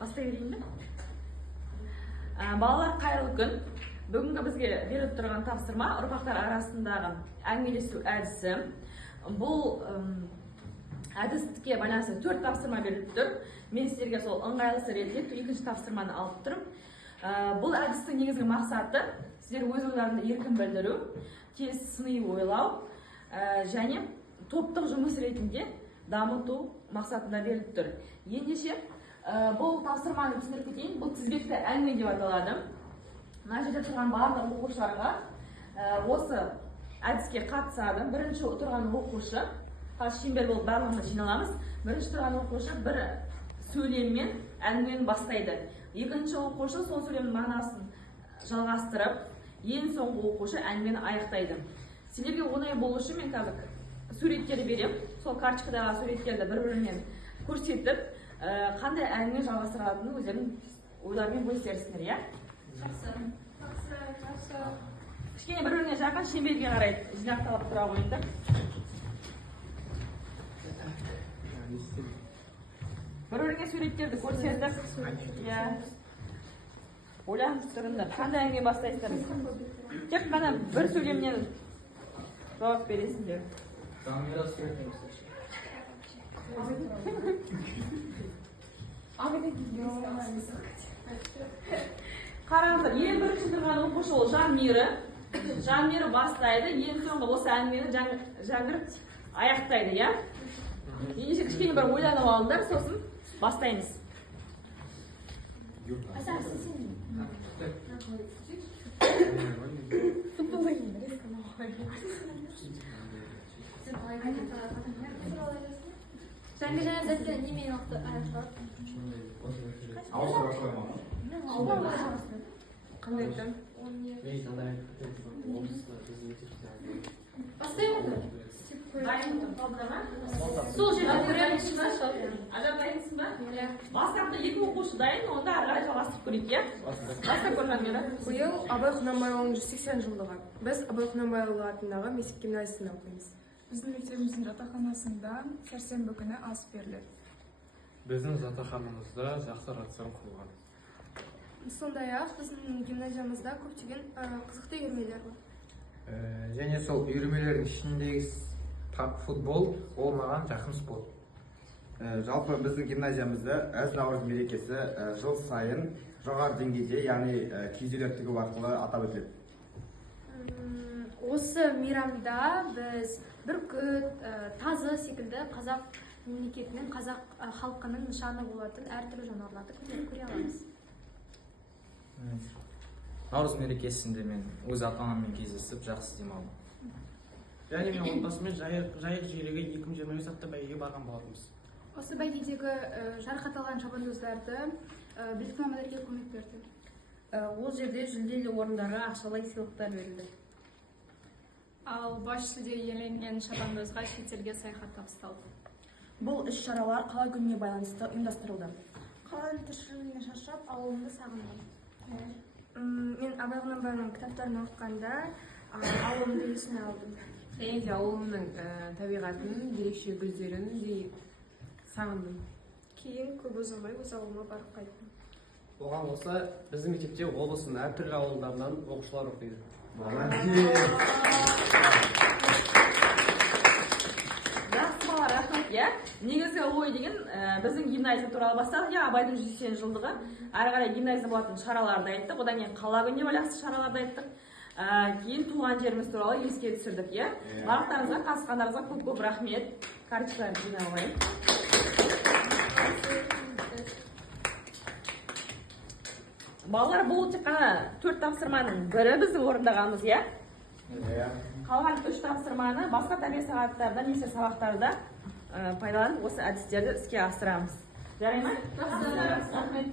Бастай берейін бе? Балалар, қайырлы күн. Бүгінгі бізге беріліп тұрған тапсырма ұрпақтар арасындағы әңгімелесу әдісі. Бұл әдістікке байланысты 4 тапсырма беріліп тұр. Мен сіздерге сол ыңғайлысы ретінде екінші тапсырманы алып тұрмын. Бұл әдістің негізгі мақсаты сіздер өз ойларыңды еркін білдіру, тез сыни ойлау және топтық жұмыс ретінде дамыту мақсатында беріліп тұр. Ендеше бұл тапсырманы түсіндіріп кетейін. Бұл тізбекті әңгіме деп аталады. Мына жерде тұрған барлық оқушыларға осы әдіске қатысады. Бірінші тұрған оқушы, қазір шеңбер болып барлығымыз жиналамыз. Бірінші тұрған оқушы бір сөйлеммен әңгімені бастайды. Екінші оқушы сол сөйлемнің мағынасын жалғастырып, ең соңғы оқушы әңгімені аяқтайды. Сіздерге оңай болу үшін мен қазір суреттерді беремін. Сол карточкадағы суреттерді бір-бірімен көрсетіп, қандай әңгіме жалғастырылатынын өздерінің ойларымен бөлісерсіңдер, иә? Жақсы. Кішкене бір-біріне жақын шеңберге қарай жинақталып тұра қойыңдар. Бір-біріне суреттерді көрсетіп, ойланып тұрыңдар. Қандай әңгіме бастайсыздар? Тек қана бір сөйлемнен жауап бересіңдер. Қараңыздар, ең бірінші тұрған оқушы ол Жанмирі. Жанмирі бастайды, ең соңғы осы әңгімені Жаңғыр аяқтайды, иә? Ендеше кішкене бір ойланып алыңдар, сосын бастаймыз. Жаңғырдан әзірден немен ақты аяқталады? Қандай екен? Бастаймыз? Сол жерде көреміз ба? Ажар дайынсың ба? Бастапқы екі оқушы дайын, онда ары қарай жалғастырып көрейік, иә? Бастап көрмеңдер. Биыл Абай Құнанбайұлының 180 жылдығы. Біз Абай Құнанбайұлы атындағы мектеп гимназиясында оқимыз. Біздің мектебіміздің жатақханасында сәрсенбі күні ас беріледі. Біздің жатақханамызда жақсы рацион құрылған. Сондай-ақ біздің гимназиямызда көптеген қызықты үйірмелер бар. Және сол үйірмелердің ішіндегі футбол ол маған жақын спорт. Жалпы біздің гимназиямызда әз наурыз мерекесі жыл сайын жоғары деңгейде, яғни киіз үйлер тігу арқылы атап өтіледі. Осы мейрамда біз бүркіт, тазы секілді қазақ мемлекетінің, қазақ халқының нышаны болатын әртүрлі жануарларды көре аламыз. Наурыз мерекесінде мен өз ата-анаммен кездесіп жақсы демалдым. Және мен отбасыммен жайық жиілігі 2025 атты бәйгеге барған болатынбыз. Осы бәйгедегі жарақат алған шабандоздарды білікті мамандарга көмек берді. Ол жерде жүлделі орындарға ақшалай сыйлықтар берілді. Ал бас жүлде иеленген шабандозға шетелге саяхат табысталды. Бұл іс-шаралар қала күніне байланысты ұйымдастырылды. Қаланың тіршілігіне шаршап, ауылымды сағындым. Мен Абай Құнанбайұлының кітаптарын оқығанда ауылымды есіме алдым. Және де ауылымның табиғатын, ерекше гүлдерін сағындым. Кейін көп ұзамай өз ауылыма барып қайттым. Оған қоса біздің мектепте облыстың әртүрлі ауылдарынан оқушылар оқиды. Жақсы бала, рахмет, иә? Негізгі ой деген біздің гимназия туралы бастадық, иә, Абайдың 180 жылдығы. Әрі қарай гимназия болатын шараларды айттық, одан кейін қала күніне байланысты шараларды айттық. Кейін туған жеріміз туралы еске түсірдік, иә? Барлықтарыңызға, қатысқандарыңызға көп-көп рахмет. Карточкаларды жинап алайын. Балалар, бұл тек қана 4 тапсырманың бірі біздің орындағанымыз, иә? Қалған 3 тапсырманы басқа тәрбие сағаттарда немесе сабақтарда пайдаланып осы әдістерді іске асырамыз. Жарай ма? Жақсы. Рахмет.